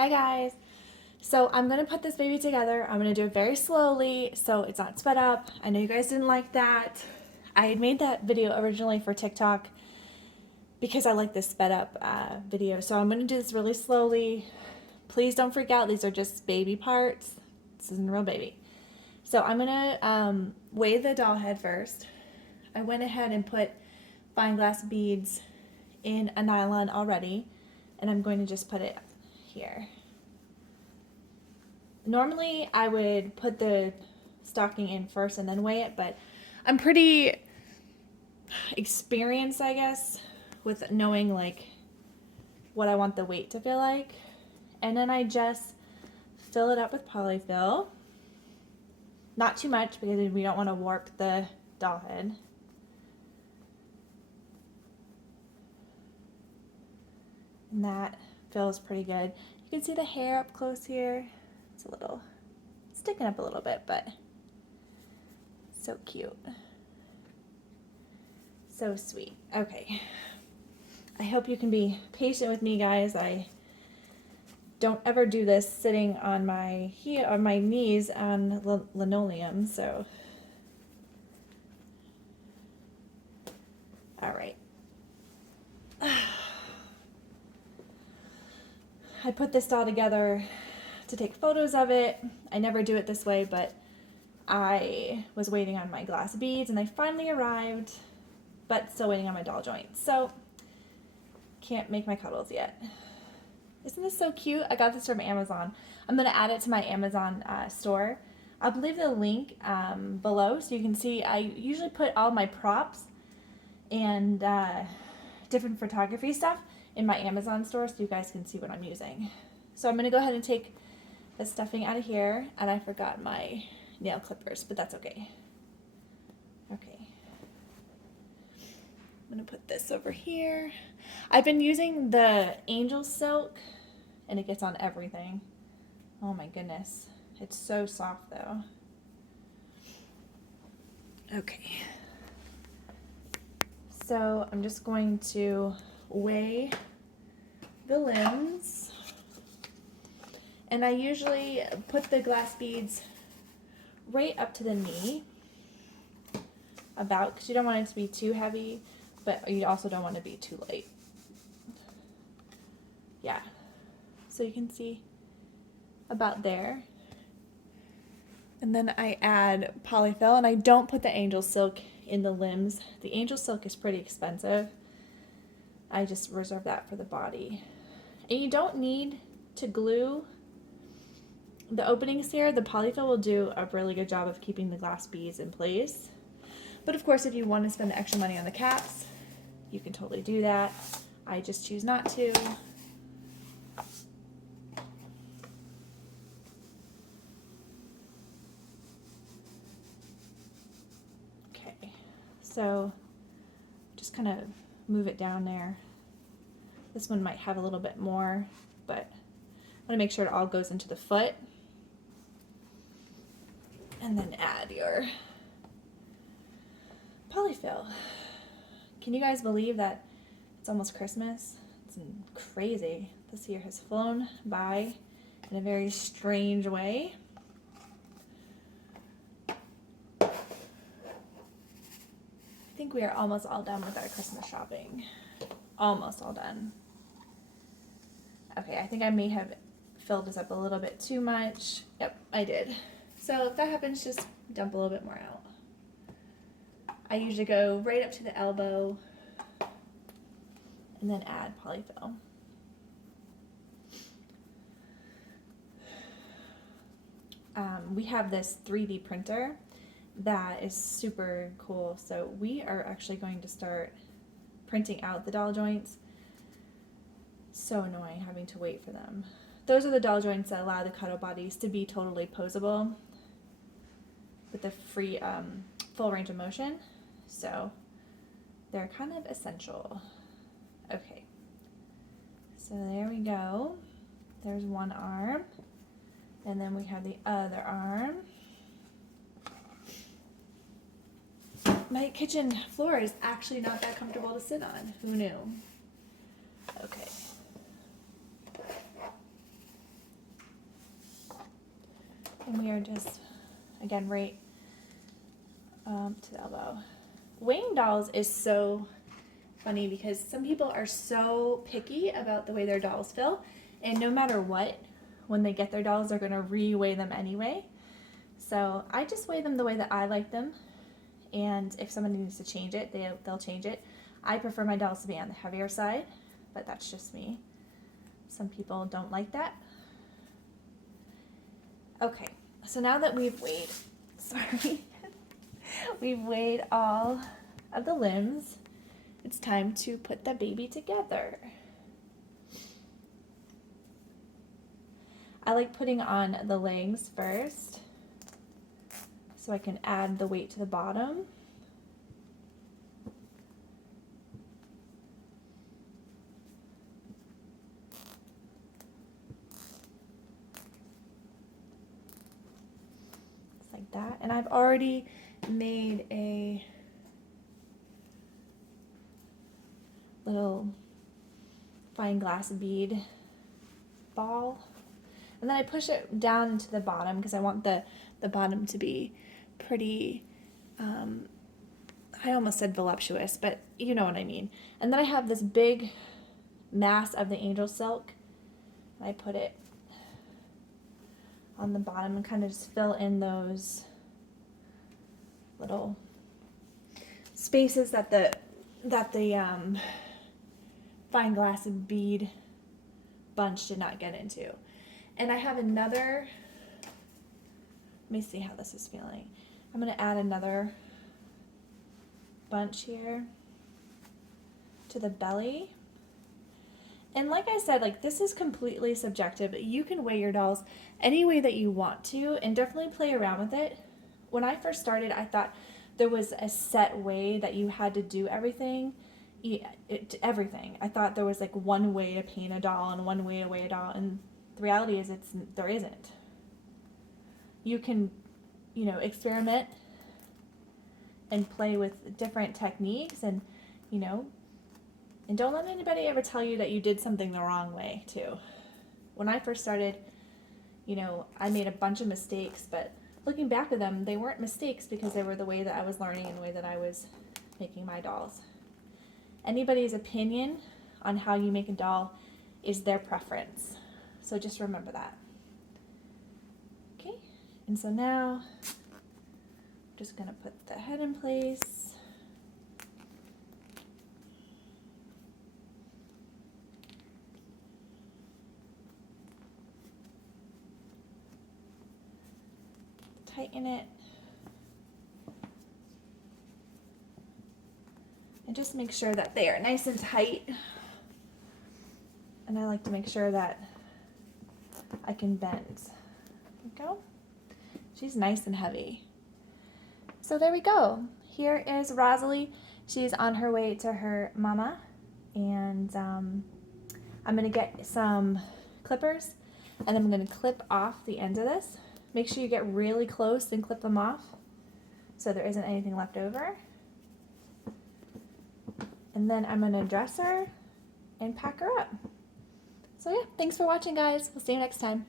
Hi guys. So I'm gonna put this baby together. I'm gonna do it very slowly so it's not sped up. I know you guys didn't like that. I had made that video originally for TikTok because I like this sped up video. So I'm gonna do this really slowly. Please don't freak out. These are just baby parts. This isn't a real baby. So I'm gonna weigh the doll head first. I went ahead and put fine glass beads in a nylon already, and I'm going to just put it here. Normally I would put the stocking in first and then weigh it, but I'm pretty experienced, I guess, with knowing like what I want the weight to feel like. And then I just fill it up with polyfill. Not too much because we don't want to warp the doll head. And that feels pretty good. You can see the hair up close here. It's a little sticking up a little bit, but so cute. So sweet. Okay. I hope you can be patient with me, guys. I don't ever do this sitting on my knees on linoleum, so. All right. I put this doll together to take photos of it. I never do it this way, but I was waiting on my glass beads and they finally arrived, but still waiting on my doll joints. So can't make my cuddles yet. Isn't this so cute? I got this from Amazon. I'm gonna add it to my Amazon store. I'll leave the link below so you can see. I usually put all my props and different photography stuff in my Amazon store so you guys can see what I'm using. So I'm gonna go ahead and take the stuffing out of here, and I forgot my nail clippers, but that's okay. Okay. I'm gonna put this over here. I've been using the angel silk and it gets on everything. Oh my goodness. It's so soft though. Okay. So I'm just going to weigh the limbs. And I usually put the glass beads right up to the knee, about, because you don't want it to be too heavy, but you also don't want to be too light. Yeah. So you can see about there. And then I add polyfill, and I don't put the angel silk in the limbs. The angel silk is pretty expensive. I just reserve that for the body. And you don't need to glue the openings here. The polyfill will do a really good job of keeping the glass beads in place. But of course, if you want to spend the extra money on the caps, you can totally do that. I just choose not to. Okay, so just kind of move it down there. This one might have a little bit more, but I want to make sure it all goes into the foot. And then add your polyfill. Can you guys believe that it's almost Christmas? It's crazy. This year has flown by in a very strange way. I think we are almost all done with our Christmas shopping. Almost all done. Okay, I think I may have filled this up a little bit too much. Yep, I did. So if that happens, just dump a little bit more out. I usually go right up to the elbow and then add polyfill. We have this 3D printer that is super cool. So we are actually going to start printing out the doll joints. So annoying having to wait for them. Those are the doll joints that allow the cuddle bodies to be totally posable with the free full range of motion. So they're kind of essential. Okay, so there we go. There's one arm, and then we have the other arm. My kitchen floor is actually not that comfortable to sit on. Who knew? Okay. And we are just, again, right to the elbow. Weighing dolls is so funny because some people are so picky about the way their dolls feel, and no matter what, when they get their dolls, they're going to re-weigh them anyway. So I just weigh them the way that I like them, and if somebody needs to change it, they'll change it. I prefer my dolls to be on the heavier side, but that's just me. Some people don't like that. Okay, so now that we've weighed, we've weighed all of the limbs, it's time to put the baby together. I like putting on the legs first so I can add the weight to the bottom. Just like that. And I've already made a little fine glass bead ball. And then I push it down into the bottom because I want the bottom to be pretty, I almost said voluptuous, but you know what I mean. And then I have this big mass of the angel silk. I put it on the bottom and kind of just fill in those little spaces that the fine glass bead bunch did not get into. And I have another, let me see how this is feeling. I'm going to add another bunch here to the belly. And like I said, like this is completely subjective. You can weigh your dolls any way that you want to and definitely play around with it. When I first started, I thought there was a set way that you had to do everything. Everything. I thought there was like one way to paint a doll and one way to weigh a doll, and the reality is there isn't. You can, experiment and play with different techniques, and and don't let anybody ever tell you that you did something the wrong way too. When I first started, I made a bunch of mistakes, but looking back at them, they weren't mistakes because they were the way that I was learning and the way that I was making my dolls. Anybody's opinion on how you make a doll is their preference. So just remember that. Okay, and so now I'm just going to put the head in place. Tighten it. And just make sure that they are nice and tight. And I like to make sure that I can bend. There we go. She's nice and heavy. So there we go. Here is Rosalie. She's on her way to her mama. And I'm going to get some clippers. And I'm going to clip off the ends of this. Make sure you get really close and clip them off so there isn't anything left over. And then I'm going to dress her and pack her up. So yeah, thanks for watching, guys. We'll see you next time.